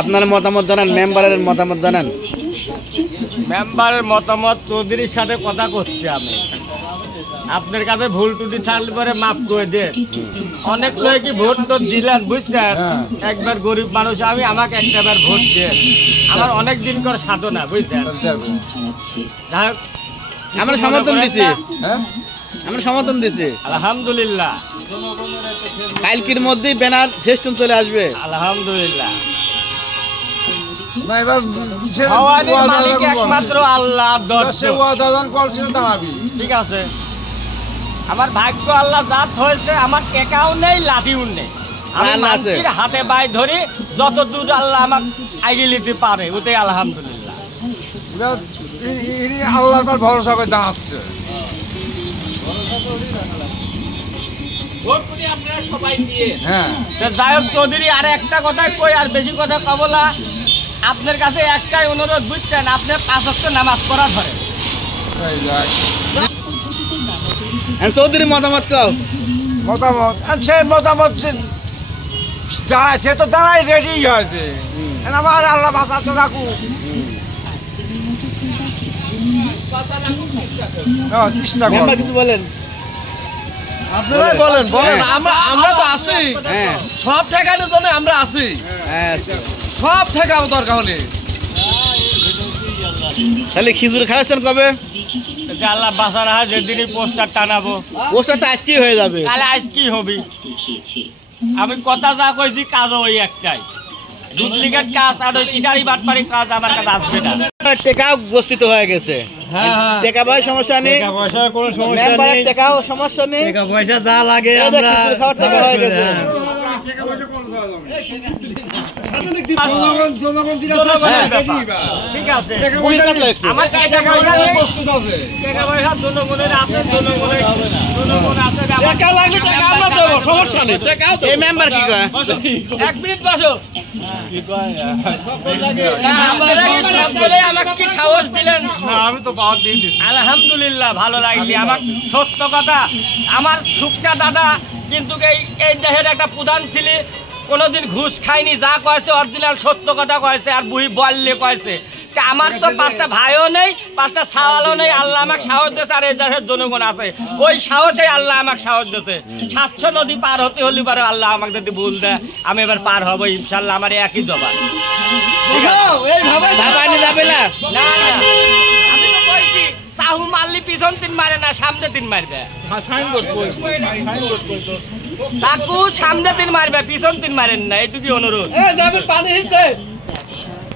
আপনার মতামত জানান, মেম্বারের মতামত জানান। মেম্বারের মতামত চৌধুরীর সাথে কথা করছি আমি, আপনার কাছে ভুল টুটি থাকলে পরে মাফ করে দেন। অনেক লোক কি ভোট তো দিলেন বুঝছেন, একবার গরিব মানুষ আমি, আমাকে একটাবার ভোট দেন। আমার অনেক দিন করে সাধনা বুঝছেন। আমরা সমর্থন দিছি, আমরা সমর্থন দিছি আলহামদুলিল্লাহ। কালকের মধ্যেই ব্যানার ফেস্টুন চলে আসবে আলহামদুলিল্লাহ। না এবার মালিক একমাত্র আল্লাহ। ঠিক আছে, আমার ভাগ্য আল্লাহ জাত হয়েছে, আমার টেকাও নেই লাঠিও নেই, আমি মানুষের হাতে বাই ধরি, যত দূর আল্লাহ আমাকে আগিয়ে নিতে পারে ওটাই আলহামদুলিল্লাহ। আল্লাহর পর ভরসা করে দাঁড়াচ্ছে। যাই হোক চৌধুরী, আর একটা কথা কই, আর বেশি কথা কব না। আপনার কাছে একটাই অনুরোধ বুঝছেন, আপনি 5 ওয়াক্ত নামাজ পড়া ধরেন। চৌধুরী মতামত কাও। মতামত সে মতামত সে তো দাঁড়াই রেডি হয়েছে, আমার আল্লাহ বাঁচা তো রাখু। চেষ্টা করেন, কিছু বলেন, আপনারাই বলেন বলেন। আমরা তো আছি, সব ঠেকানোর জন্য আমরা আছি, সব ঠেকাবো দরকার হলে। তাহলে খিচুড়ি খাওয়াচ্ছেন কবে? আল্লাহ বাঁচার হাত যেদিনই পোস্টার টানাবো, পোস্টার তো আজকেই হয়ে যাবে। তাহলে আজ কি হবে? আমি কথা যা কইছি কাজও ওই একটাই, ডুপ্লিকেট কাজ আর ওই চিটারি বাটপারি কাজ আমার কাছে আসবে না। টেকাও গচ্ছিত হয়ে গেছে, টাকা পয়সা সমস্যা নেই, পয়সার কোনো সমস্যা নেই, টাকাও সমস্যা নেই, টাকা পয়সা যা লাগে আমরা খাওয়ার টাকা হয়ে গেছে। ঠিক আছে, আমার কাছে টাকা পয়সা প্রস্তুত আছে, টাকা পয়সা জনগণের আছে, জনগণের আছে, টাকা লাগলে টাকা আমরা দেবো, সমস্যা নেই। এই মেম্বার কি কয়? 1 মিনিট বসো। কি কয়? আমাকে কি সাহস দিলেন? আমি তো পাওয়ার দিয়ে দিচ্ছি। আলহামদুলিল্লাহ, ভালো লাগলি। আমার সত্য কথা, আমার সুখটা দাদা কিন্তু এই দেশের একটা প্রধান ছিল, কোনোদিন ঘুষ খায়নি, যা কয়েছে অরিজিনাল সত্য কথা কয়েছে, আর বুহি বললে কয়েছে। আমার তো 5টা ভাইও নেই, 5টা সাওয়ালও নেই, আল্লাহ আমাকে সাহস দিয়েছে, আর এই দেশের জনগণ আছে, ওই সাহসে আল্লাহ আমাকে সাহস দিয়েছে। 700 নদী পার হতে হলে পারে আল্লাহ আমাকে যদি ভুল দেয়, আমি এবার পার হবো ইনশাল্লাহ। আমার একই জবান, আমি তো বলছি সাহু মারলি পিছন 3 মারে না, সামনে 3 মারবে। কাকু সামনে 3 মারবে, পিছন 3 মারেন না, এইটুকুই অনুরোধ।